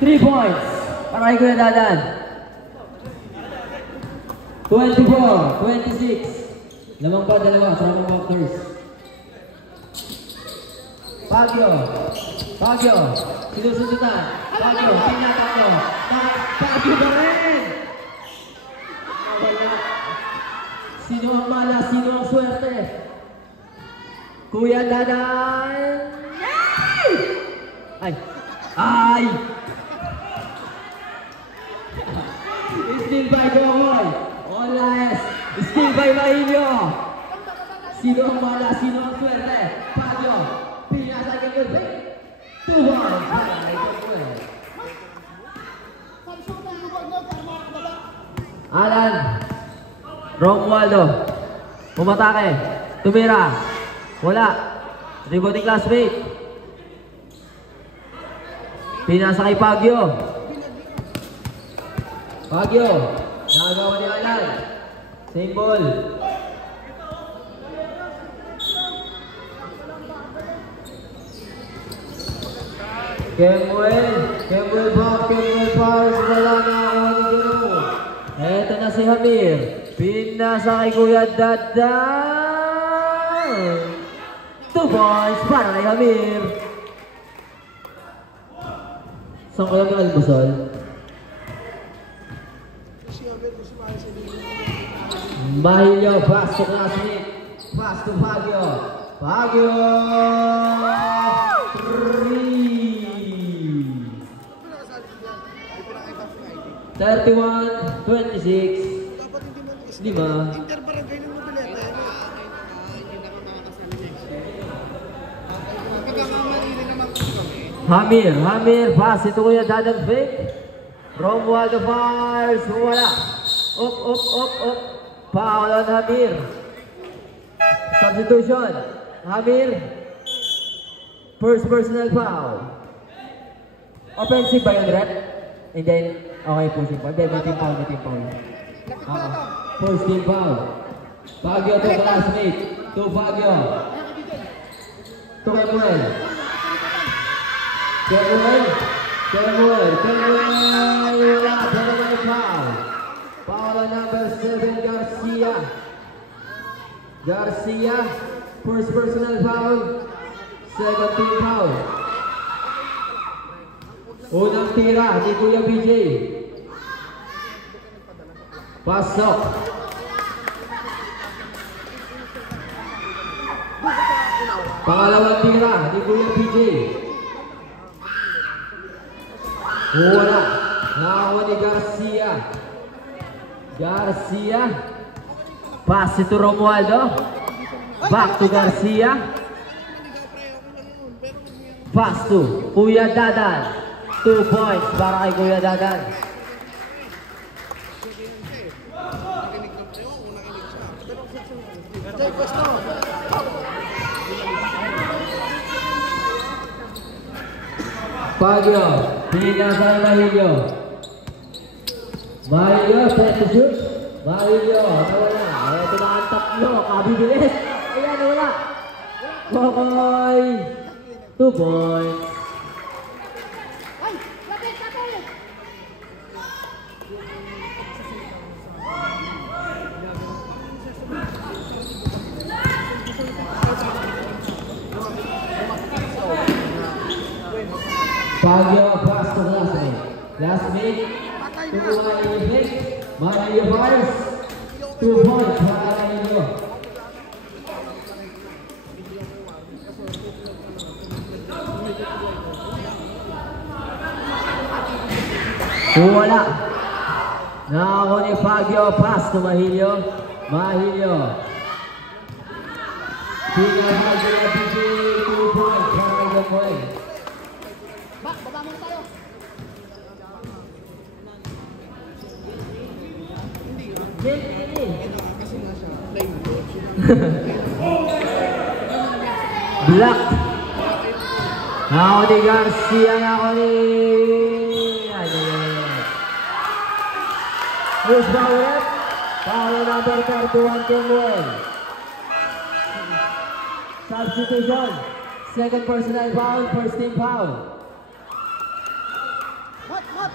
Three points para kay Kuya Dadan. 24-26. Lamang pa dalawa sa mga walkers. Baguio. Sinusundutan. Baguio. Pinatalo. Baguio ba rin? Wala. Sino ang mala? Sino ang swerte? Kuya Dadan. Ay! Still by Gohoy. Olas. Still by Mahilyo. Sino ang mala? Sino ang swerte? Baguio. Pinasa kay Gohoy. 2 points. Alan. Romualdo. Pumatake. Tumira. Wala. Rebounding classmate. Pinasa kay Baguio. Nagawa ni Alan. Same ball. Kemuel Powers. Wala na ako ni Jero. Eto na si Hamir. Pinasa kay Kuya Dadan. 2 points para kay Hamir. Saan ko lang yung almusal? Mahilyo, pass to classmate. Pass to Baguio. 31-26. 5. Hamir, pass ito Kuya Dadan fake. Romualdo fires, wala. Up. Foul on Hamir. Substitution. Hamir. First personal foul. Offensive ba yun, Rep? And then, okay, pushing foul. May team foul. First team foul. Baguio to classmate. To Baguio. To Kemuel. Kemuel. Wala. Kemuel foul. Foul on number 7, Garcia. First personal foul. Second team foul. Unang tira ni Kuya BJ. Pasok. Pangalawang tira ni Kuya BJ. Wala. Nakakuha ni Garcia. Pass ito Romualdo. Back to Garcia. Pass to Kuya Dadan. 2 points para kay Kuya Dadan. Baguio, pinasa kay Mahilyo. Set to shoot. Mahilyo, nawala. Ito na ang tatlo, kabibilis. Ayan, nawala. Kokoy. 2 points. Baguio, pass to classmate. Tukuha ni Blake. Mahilyo fires. 2 points para Mahilyo. Wala. Nakakuha ni Baguio, pass to Mahilyo. Pinasa kay BJ, 2 points para Mahilyo. Baba muna tayo. Black. Ako ni Garcia, ako ni... Who's foul? Foul number 31, Kenwell. Substitution. Second personal foul, first team foul. Hot!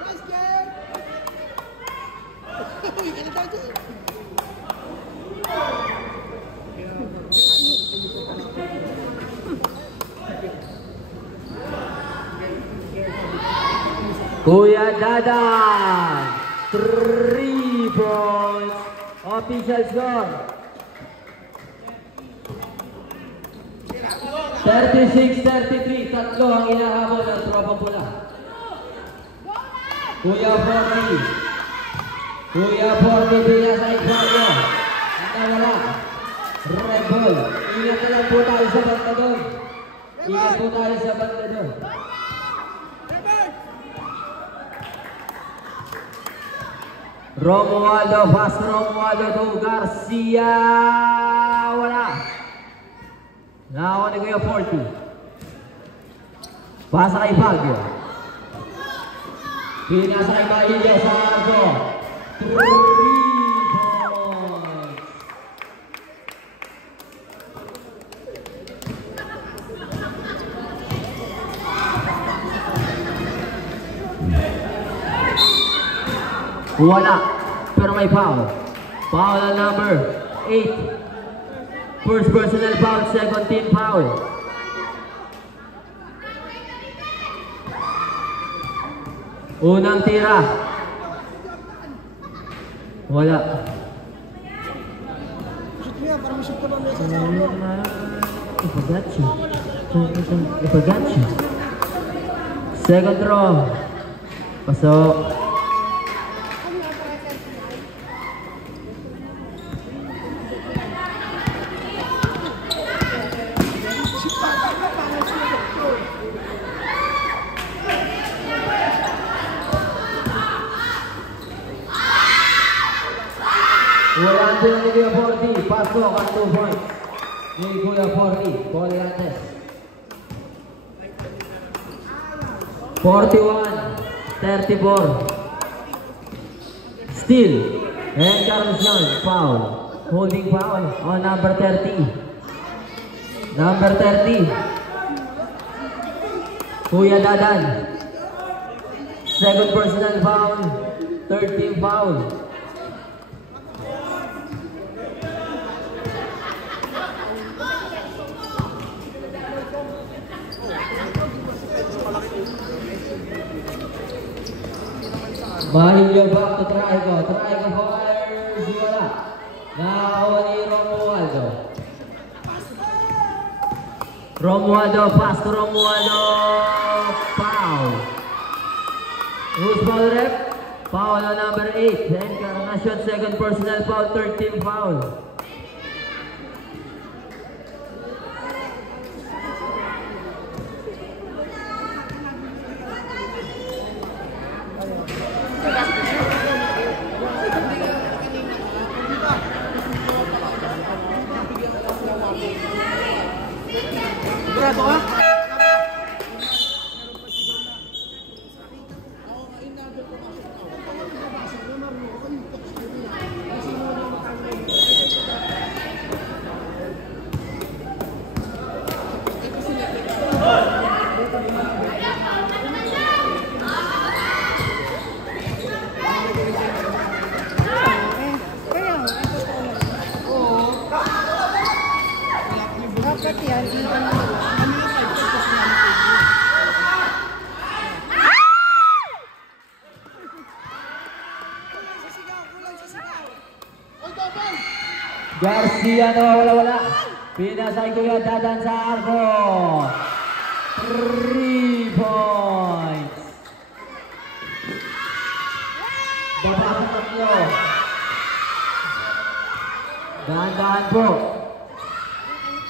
Nice game! Kuya Dadan, 3 points. Official score 36-33. Tatlo ang inahabol ng tropang pula. Kuya 40 pinasa Ignacio. Nawala. Red ball. Ingat na lang po tayo sa banda doon. Ingat po tayo sa banda doon. Romualdo, fast Romualdo to Garcia. Wala. Nakakuha ni Kuya 40. Pasa kay Baguio. Pinasa kay Baguio sa arco. 3 points. Wala. Pero may foul. Foul na number 8. First personal foul, second team foul. Unang tira. Wala. Shoot mo yan, parang shoot ka ba may sasabi? Ipagachi. Second row. Pasok. Wala din ni Kuya 40. Pasok ang 2 points. Ni Kuya 40. Poliantes. 41-34. Steal. And Carlson. Foul. Holding foul on number 30. Number 30. Kuya Dadan. Second personal foul. Third team foul. Mahingyo back to Traigo. Traigo fires. Wala. Nakakuha ni Romualdo. Romualdo. Pass to Romualdo. Foul. Who's foul rep? Foul on number 8. Encarnacion second personal foul. Third team foul. Bravo ha? Dapat yan, Garcia nawawala-wala. Pinasay Kuya Dadan sa arco. 3 points. Baba sa tatlo. Dahan-dahan po.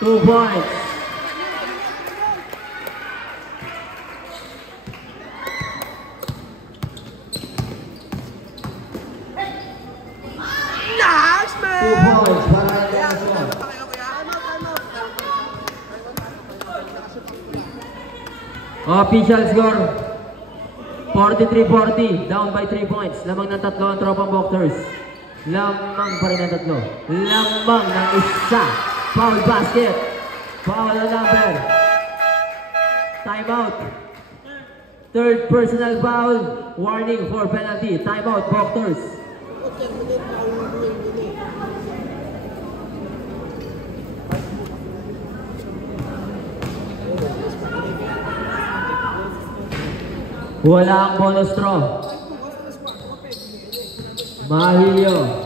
2 points. Nice, man! 2 points para Nelson. Official score 43-40, down by 3 points. Lamang ng tatlo ang tropang boxers. Lamang pa rin ng tatlo. Lamang ng isa. Foul basket. Foul na number. Timeout. Third personal foul. Warning for penalty. Timeout boxers. Wala ang bonus throw. Mahilyo.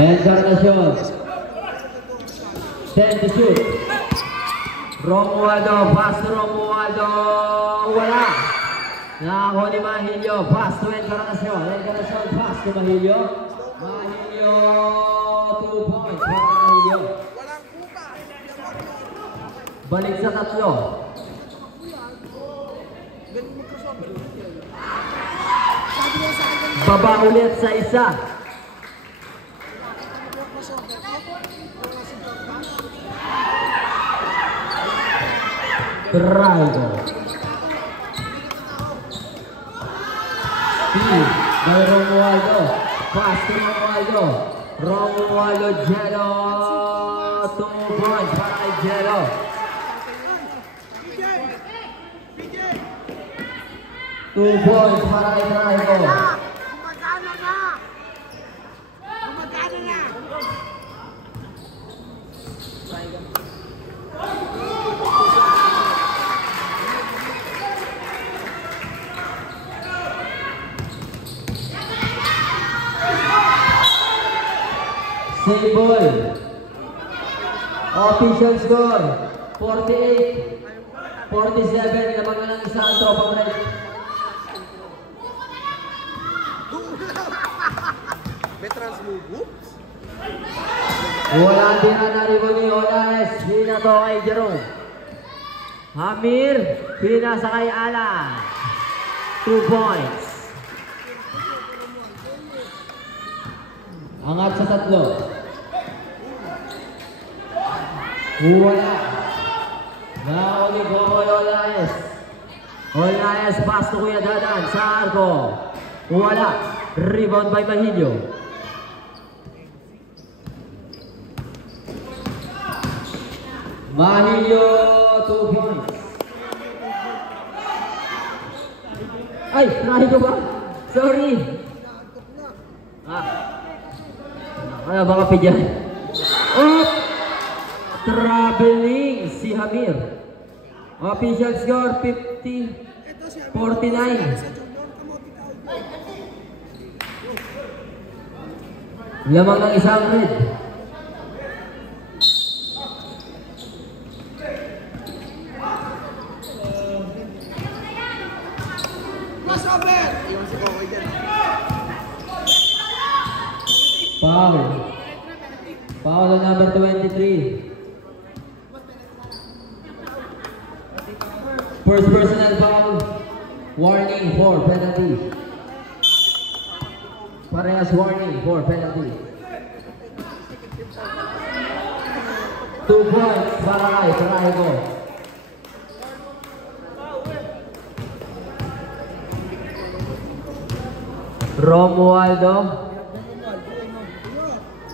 Encarnacion. 10 to shoot. Romualdo. Pass to Romualdo. Wala. Nakakuha ni Mahilyo. Pass to Encarnacion. Encarnacion. Pass to Mahilyo. Mahilyo. 2 points. Mahilyo. Balik sa tatlo. Baba ulit sa isa. Drive. Steve by Romualdo. Pass to Romualdo. Romualdo Jello. 2 points para kay Jello. Two points para kay Drive. Gumagana na! Gumagana na! Save ball. Official score 48-47. Lamang na ng isang tropang break. Veterans move. Whoops! Wala din na naribo ni Olaes. Hina to kay Jerome. Hamir. Pinasa kay Alan. 2 points. Angat sa tatlo. Wala. Nauli ko kay Olaes. Olaes pass to Kuya Dadan sa arko. Wala. Rebound by Mahilyo. Mahilyo 2 points. Ay, Mahilyo ba? Sorry. Ano baka pidyan? Oh! Traveling si Hamir. Official score 50-49. Lamang ng isang red. Foul. Foul on number 23. First personal foul. Warning for penalty. Parehas warning for penalty. 2 points para kay Trahigo.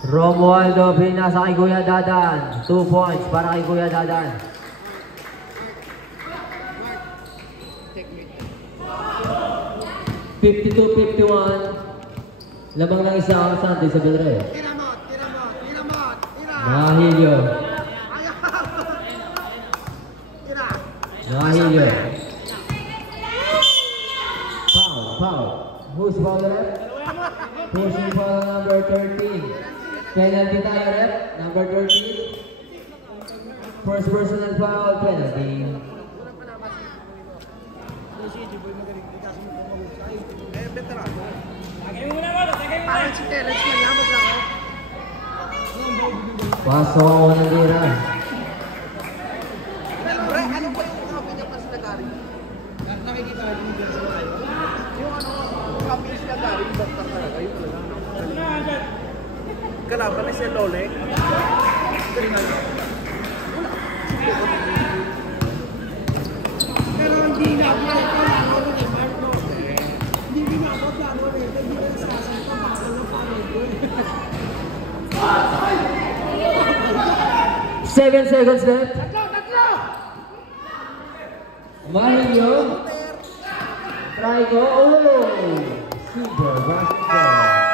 Romualdo pinasa kay Kuya Dadan. 2 points para kay Kuya Dadan. Lamang ng isa ang Santos sa Belre. Tiramot! Mahilyo. Mahilyo. Foul. Who's foul rep? Pushing foul number 13. Penalty tayo rep, number 13. First personal foul, penalty. Parang si Terence na yamot lang ako. Pasok ako ng tira. Pre, ano po yung copy niya pa sila Gary? Nakikita ko yung video sa live. Yung ano, copy sila Gary, doktor talaga, yun talaga. Kalaban ni si Lolek. Galingan niya. Pero hindi na ako ano ni Marco. Hindi na ako plano rin. Hindi na nasasabi ko baka na parang ko. 7 seconds left. Mario. Try go. Oh! Super basketball.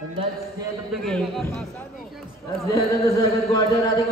And that's the end of the game. That's the end of the second quarter. Ating